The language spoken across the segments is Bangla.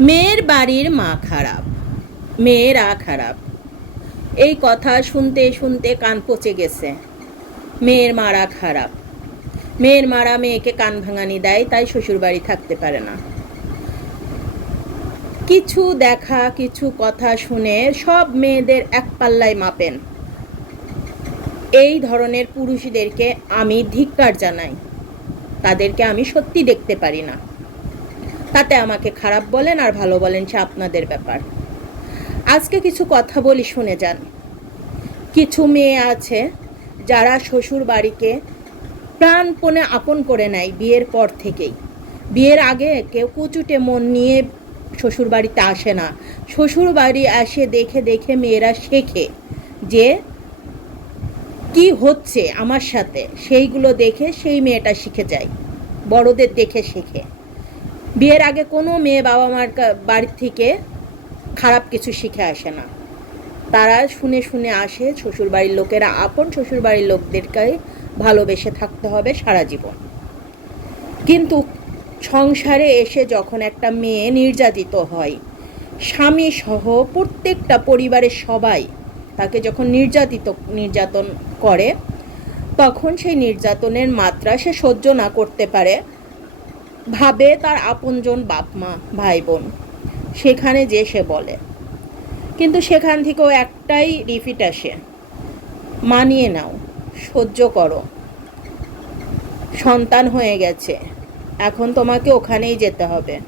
মেয়ের বাড়ির মা খারাপ, মেয়েরা খারাপ। এই কথা শুনতে শুনতে কান পচে গেছে। মেয়ের মারা খারাপ। মেয়ের মারা মেয়েকে কান ভাঙানি দেয়, তাই শ্বশুরবাড়ি থাকতে পারে না। কিছু দেখা, কিছু কথা শুনে সব মেয়েদের এক পাল্লায় মাপেন। এই ধরনের পুরুষদেরকে আমি ধিক্কার জানাই। তাদেরকে আমি সত্যি দেখতে পারি না। তাতে আমাকে খারাপ বলেন আর ভালো বলেন সে আপনাদের ব্যাপার। আজকে কিছু কথা বলি, শুনে যান। কিছু মেয়ে আছে যারা শ্বশুর বাড়িকে প্রাণপণে আপন করে নেয় বিয়ের পর থেকেই। বিয়ের আগে কেউ কুচুটে মন নিয়ে শ্বশুর বাড়িতে আসে না। শ্বশুর বাড়ি আসে দেখে দেখে মেয়েরা শেখে যে কি হচ্ছে আমার সাথে। সেইগুলো দেখে সেই মেয়েটা শিখে যায়। বড়দের দেখে শেখে। বিয়ের আগে কোনো মেয়ে বাবা মার বাড়ির থেকে খারাপ কিছু শিখে আসে না। তারা শুনে শুনে আসে শ্বশুরবাড়ির লোকেরা, আপন শ্বশুরবাড়ির লোকদেরকে ভালোবেসে থাকতে হবে সারা জীবন। কিন্তু সংসারে এসে যখন একটা মেয়ে নির্যাতিত হয়, স্বামী সহ প্রত্যেকটা পরিবারের সবাই তাকে যখন নির্যাতিত, নির্যাতন করে, তখন সেই নির্যাতনের মাত্রা সে সহ্য না করতে পারে। ভাবে তার আপনজন বাপ মা ভাই বোন সেখানে যে সে বলে। কিন্তু সেখান থেকেও একটাই রিপিট আসে। মানিয়ে নাও, সহ্য করো। সন্তান হয়ে গেছে। এখন তোমাকে ওখানেই যেতে হবে।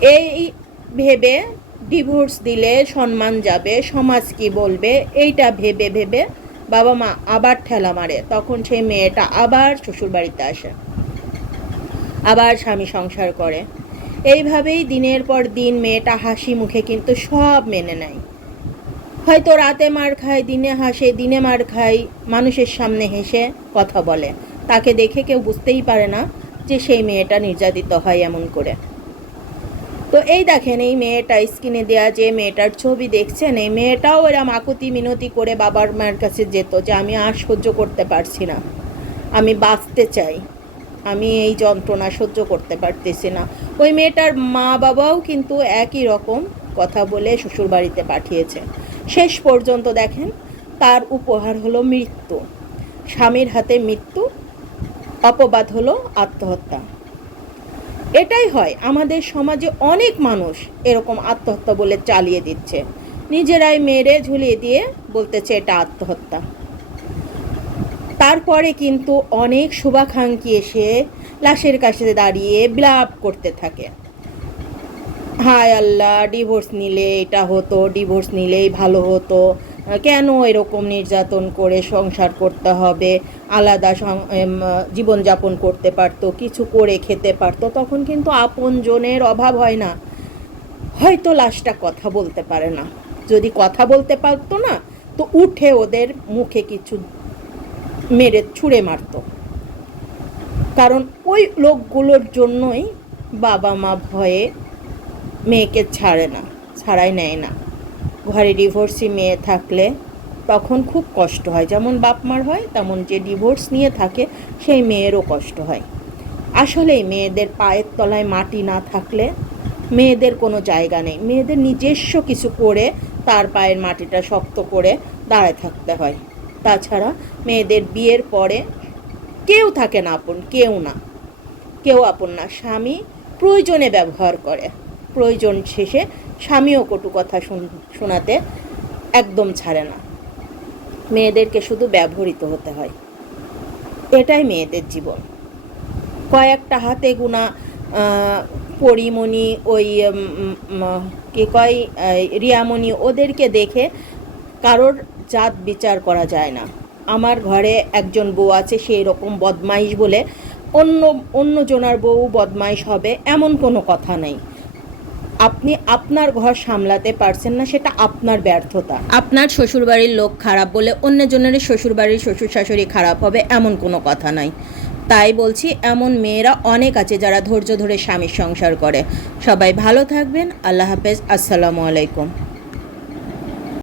এই ভেবে ডিভোর্স দিলে সম্মান যাবে, সমাজ কি বলবে, এইটা ভেবে ভেবে বাবা মা আবার ঠেলা মারে। তখন সেই মেয়েটা আবার শ্বশুরবাড়িতে আসে। আবার স্বামী সংসার করে। এইভাবেই দিনের পর দিন মেয়েটা হাসি মুখে কিন্তু সব মেনে নেয়। হয়তো রাতে মার খায়, দিনে হাসে, দিনে মার খায়, মানুষের সামনে হেসে কথা বলে। তাকে দেখে কেউ বুঝতেই পারে না যে সেই মেয়েটা নির্যাতিত হয় এমন করে। তো এই দেখেন, এই মেয়েটা স্ক্রিনে দেয়া যে মেয়েটার ছবি দেখছেন, এই মেয়েটাও এরম আকুতি মিনতি করে বাবার মায়ের কাছে যেত যে আমি আর সহ্য করতে পারছি না। আমি বাঁচতে চাই। আমি এই যন্ত্রণা সহ্য করতে পারতেছি না। ওই মেয়েটার মা বাবাও কিন্তু একই রকম কথা বলে শ্বশুরবাড়িতে পাঠিয়েছে। শেষ পর্যন্ত দেখেন তার উপহার হলো মৃত্যু। স্বামীর হাতে মৃত্যু, অপবাদ হলো আত্মহত্যা। এটাই হয়, আমাদের সমাজে অনেক মানুষ এরকম আত্মহত্যা বলে চালিয়ে দিচ্ছে। নিজেরাই মেরে ঝুলিয়ে দিয়ে বলতেছে এটা আত্মহত্যা। তারপরে কিন্তু অনেক শুভাকাঙ্ক্ষী এসে লাশের কাছে দাঁড়িয়ে বিলাপ করতে থাকে। হায় আল্লাহ ডিভোর্স নিলে এটা হতো ডিভোর্স নিলেই ভালো হতো। কেন এরকম নির্যাতন করে সংসার করতে হবে? আলাদা জীবনযাপন করতে পারতো, কিছু করে খেতে পারতো, তখন কিন্তু আপনজনের অভাব হয় না। হয়তো লাশটা কথা বলতে পারে না। যদি কথা বলতে পারতো না, তো উঠে ওদের মুখে কিছু মেরে ছুঁড়ে মারতো। কারণ ওই লোকগুলোর জন্যই বাবা মা ভয়ে মেয়েকে ছাড়ে না, ছাড়াই নেয় না। ঘরে ডিভোর্সি মেয়ে থাকলে তখন খুব কষ্ট হয়। যেমন বাপ মার হয়, তেমন যে ডিভোর্স নিয়ে থাকে, সেই মেয়েরও কষ্ট হয়। আসলেই মেয়েদের পায়ের তলায় মাটি না থাকলে মেয়েদের কোনো জায়গা নেই। মেয়েদের নিজস্ব কিছু করে তার পায়ের মাটিটা শক্ত করে দাঁড়ায় থাকতে হয়। তাছাড়া মেয়েদের বিয়ের পরে কেউ থাকে না আপন কেউ না। কেউ আপন না স্বামী প্রয়োজনে ব্যবহার করে। প্রয়োজন শেষে স্বামীও কটু কথা শুন- শোনাতে একদম ছাড়ে না। মেয়েদেরকে শুধু ব্যবহৃত হতে হয়। এটাই মেয়েদের জীবন। কয়েকটা হাতে আহ, পরিমণি ওই কি কয় রিয়ামণি ওদেরকে দেখে কারোর জাত বিচার করা যায় না। আমার ঘরে একজন বউ আছে সেই রকম বদমাইশ বলে অন্য অন্য জনার বউ বদমাইশ হবে এমন কোনো কথা নেই। আপনি আপনার ঘর সামলাতে পারছেন না, সেটা আপনার ব্যর্থতা। আপনার শ্বশুরবাড়ির লোক খারাপ বলে অন্যজনের শ্বশুরবাড়ির শ্বশুর শাশুড়ি খারাপ হবে এমন কোনো কথা নাই। তাই বলছি, এমন মেয়েরা অনেক আছে যারা ধৈর্য ধরে স্বামীর সংসার করে। সবাই ভালো থাকবেন, আল্লাহ হাফেজ, আসসালামু আলাইকুম।